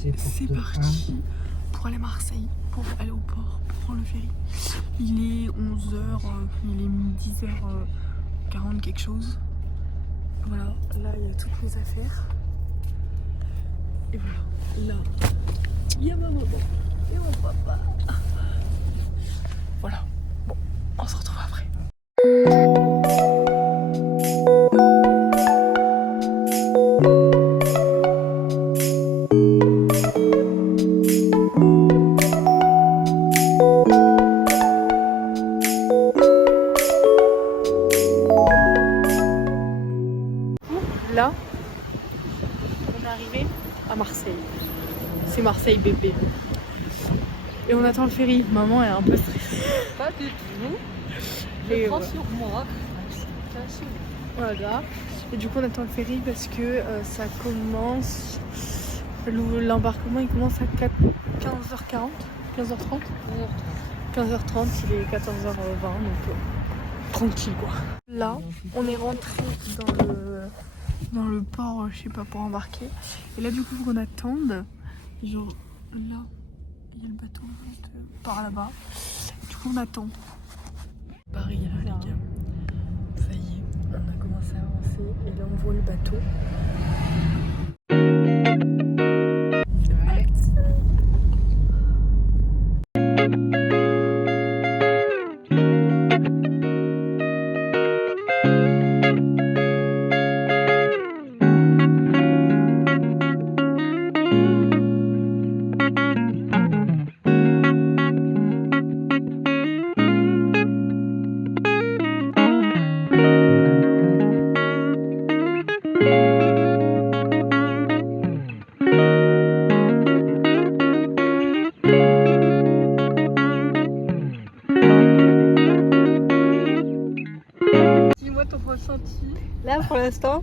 C'est parti pour aller à Marseille, pour aller au port, pour prendre le ferry. Il est 11h, il est 10h40 quelque chose. Voilà, là il y a toutes mes affaires. Et voilà, là il y a ma maman et mon papa. Voilà, bon, on se retrouve après. Là, on est arrivé à Marseille. C'est Marseille bébé. Et on attend le ferry. Maman est un peu stressée. Pas du tout. Et Je prends sur moi. voilà. Et du coup on attend le ferry parce que ça commence. L'embarquement il commence à 15h40, 15h30. 15h30, il est 14h20 donc tranquille quoi. Là, on est rentré dans le port, je sais pas, pour embarquer. Et là du coup faut qu'on attende. Genre là, il y a le bateau par là-bas. Du coup on attend. Paris là les gars. Ça y est, on a commencé à avancer et là on voit le bateau. Ouais. Dis-moi ton ressenti. Là, pour l'instant,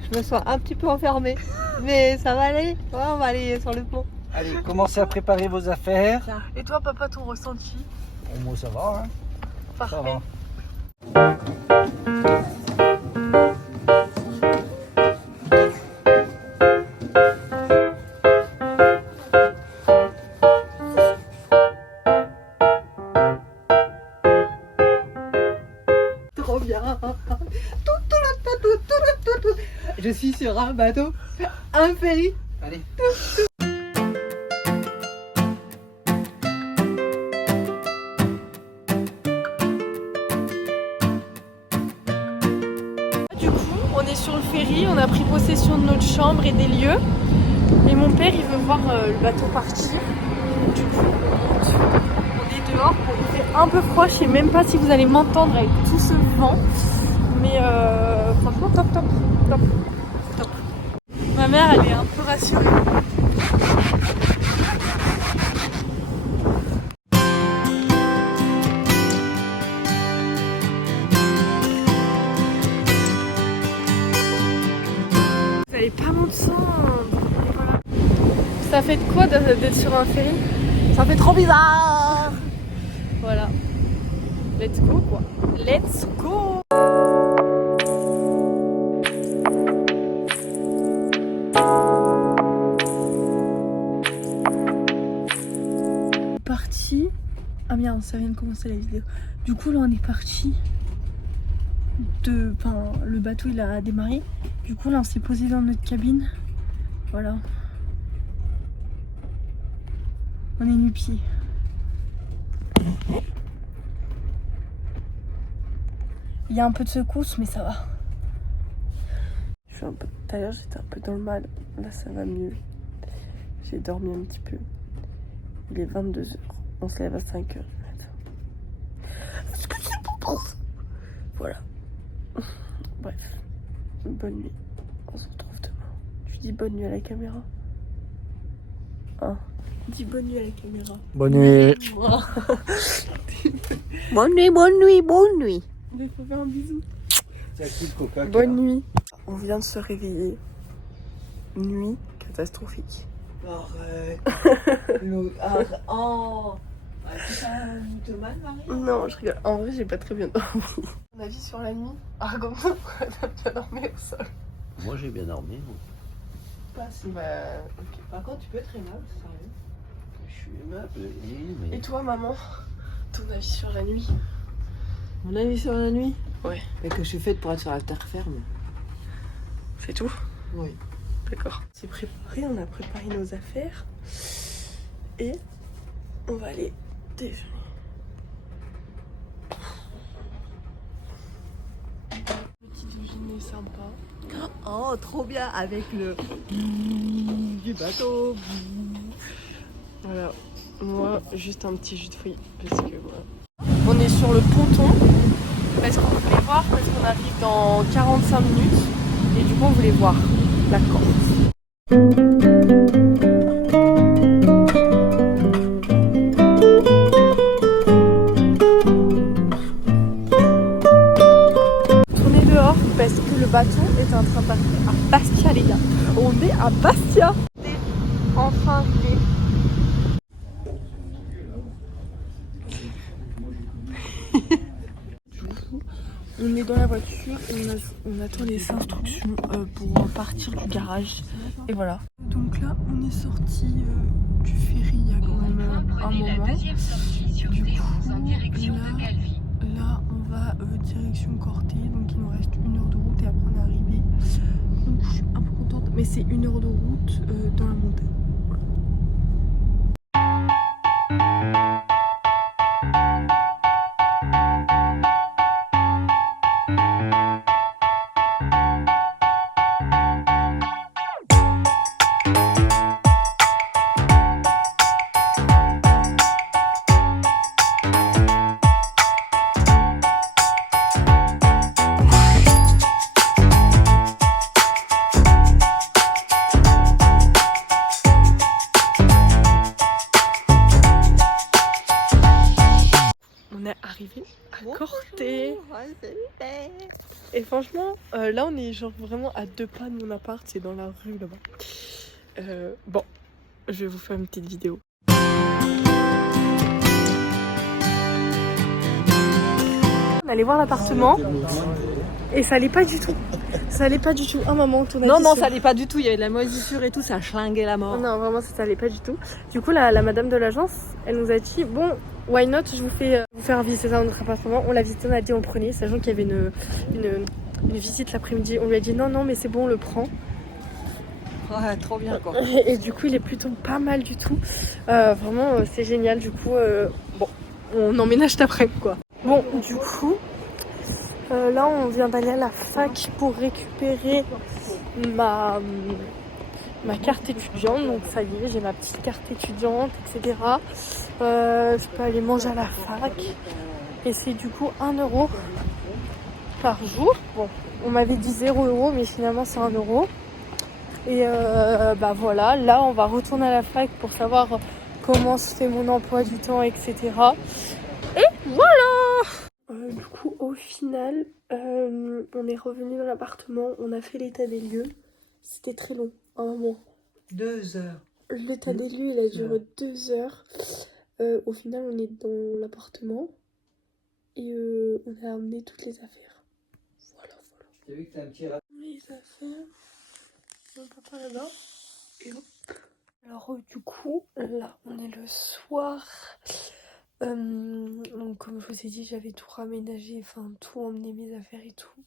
je me sens un petit peu enfermée. Mais ça va aller. Ouais, on va aller sur le pont. Allez, commencez à préparer vos affaires. Et toi papa, ton ressenti? Bon, moi ça va, hein. Ça Parfait. va. Trop bien. Je suis sur un bateau, un ferry. Allez. Du coup, on est sur le ferry, on a pris possession de notre chambre et des lieux. Et mon père, il veut voir le bateau partir. Du coup, on monte. On est dehors, il fait un peu froid. Je sais même pas si vous allez m'entendre avec tout ce vent. Mais franchement, top. Ma mère, elle est un peu rassurée. Vous allez pas m'entendre. Voilà. Ça fait de quoi d'être sur un ferry? Ça fait trop bizarre. Voilà. Let's go quoi. Let's go. Parti. Ah merde, ça vient de commencer la vidéo. Du coup là on est parti enfin le bateau il a démarré. Du coup là on s'est posé dans notre cabine. Voilà. On est nu-pieds. Il y a un peu de secousse mais ça va. Je suis un peu. Tout à l'heure j'étais un peu dans le mal. Là ça va mieux. J'ai dormi un petit peu. Il est 22h. On se lève à 5h du matin. Est-ce que c'est pour voilà. Bref. Bonne nuit. On se retrouve demain. Tu dis bonne nuit à la caméra. Hein? Dis bonne nuit à la caméra. Bonne nuit. Bonne nuit. Il faut faire un bisou. C'est à qui le coca? Bonne nuit. On vient de se réveiller. Nuit catastrophique. Arrête. Oh. Tu te mal, Marie? Non, je rigole. En vrai, j'ai pas très bien dormi. Mon avis sur la nuit? Ah, comme ça, pourquoi t'as bien dormi au sol? Moi j'ai bien dormi. passe. Bah, ok. Par contre, tu peux être aimable, sérieux. Je suis aimable, oui, mais. Et toi, maman, ton avis sur la nuit? Mon avis sur la nuit? Ouais. Et que je suis faite pour être sur la terre ferme. C'est tout? Oui. D'accord. C'est préparé, on a préparé nos affaires. Et on va aller déjeuner. Petit déjeuner sympa. Oh, trop bien avec le du bateau. Voilà. Moi, juste un petit jus de fruits. Parce que voilà. On est sur le ponton. Parce qu'on voulait voir, parce qu'on arrive dans 45 minutes. Et du coup, on voulait voir la Corse. Parce que le bateau est en train d'arriver à Bastia, les gars. On est à Bastia. Enfin arrivé. On est dans la voiture et on attend les instructions pour partir du garage. Et voilà. Donc là, on est sorti du ferry il y a quand même un moment. Du coup, là on va direction Corté. Donc il nous reste 1 heure de route et après on est arrivé. Donc je suis un peu contente. Mais c'est 1 heure de route dans la montagne. On est arrivé à Corté. Et franchement, là on est genre vraiment à 2 pas de mon appart, c'est dans la rue là-bas. Bon, je vais vous faire une petite vidéo. On allait voir l'appartement et ça allait pas du tout. Ça allait pas du tout. Un moment, ton avis Non, sur- ça allait pas du tout. Il y avait de la moisissure et tout, ça schlinguait la mort. Non, vraiment, ça allait pas du tout. Du coup, la madame de l'agence, elle nous a dit bon, why not, je vous fais faire visiter ça dans notre appartement. On l'a visité, on a dit on prenait, sachant qu'il y avait une visite l'après-midi. On lui a dit non, mais c'est bon, on le prend. Ouais, trop bien quoi. Et du coup, il est plutôt pas mal du tout. Vraiment, c'est génial. Du coup, bon, on emménage d'après quoi. Bon, du coup, là, on vient d'aller à la fac pour récupérer ma carte étudiante. Donc, ça y est, j'ai ma petite carte étudiante, etc. Je peux aller manger à la fac. Et c'est du coup 1 euro par jour. Bon, on m'avait dit 0 euro, mais finalement, c'est 1 euro. Et bah voilà, là on va retourner à la fac pour savoir comment se fait mon emploi du temps, etc. Et voilà. Du coup au final, on est revenu dans l'appartement, on a fait l'état des lieux. C'était très long, un moment. 2 heures. L'état des lieux, il a duré 2 heures. Au final, on est dans l'appartement et on a amené toutes les affaires. Voilà. T'as vu que t'as un petit rat. Les affaires. Mon papa là-bas. Et hop. Alors du coup, là, on est le soir. Donc comme je vous ai dit, j'avais tout raménagé, enfin tout emmené mes affaires et tout.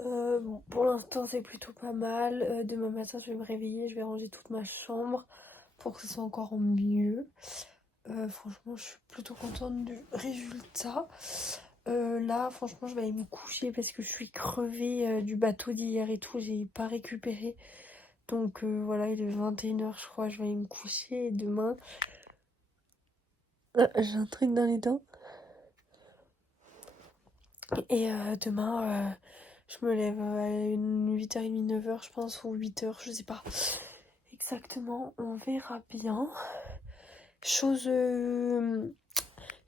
Bon, pour l'instant, c'est plutôt pas mal. Demain matin, je vais me réveiller, je vais ranger toute ma chambre pour que ce soit encore mieux. Franchement, je suis plutôt contente du résultat. Là, franchement, je vais aller me coucher parce que je suis crevée du bateau d'hier et tout. J'ai pas récupéré. Donc voilà, il est 21h, je crois. Je vais aller me coucher et demain. J'ai un truc dans les dents. Et demain, je me lève à 8h30, 9h, je pense, ou 8h, je sais pas. Exactement, on verra bien. Chose.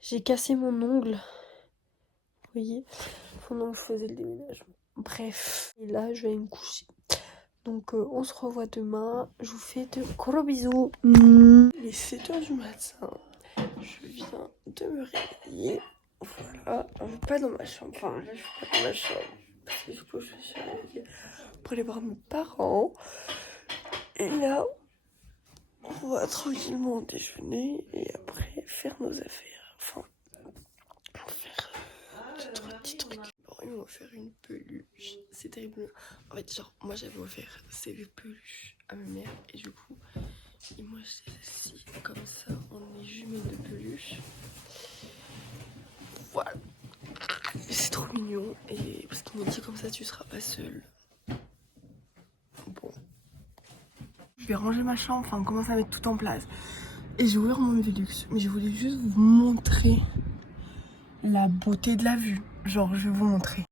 J'ai cassé mon ongle. Vous voyez, pendant que je faisais le déménagement. Bref, et là, je vais aller me coucher. Donc, on se revoit demain. Je vous fais de gros bisous. Il est 7h du matin. Je viens de me réveiller. Voilà, pas dans ma chambre. Enfin, là, je suis pas dans ma chambre. Parce que du coup, je suis réveillée pour aller voir mes parents. Et là, on va tranquillement déjeuner et après faire nos affaires. Enfin, faire deux petits trucs. Bon, ils m'ont offert une peluche. C'est terrible. En fait, genre, moi j'avais offert ces peluches à ma mère et du coup, ils m'ont acheté celle-ci. Comme ça, on est jumelles de peluche. Voilà. C'est trop mignon et parce qu'ils m'ont dit comme ça tu seras pas seule. Bon. Je vais ranger ma chambre, enfin commencer à mettre tout en place. Et j'ai ouvert mon Velux. Mais je voulais juste vous montrer la beauté de la vue. Genre je vais vous montrer.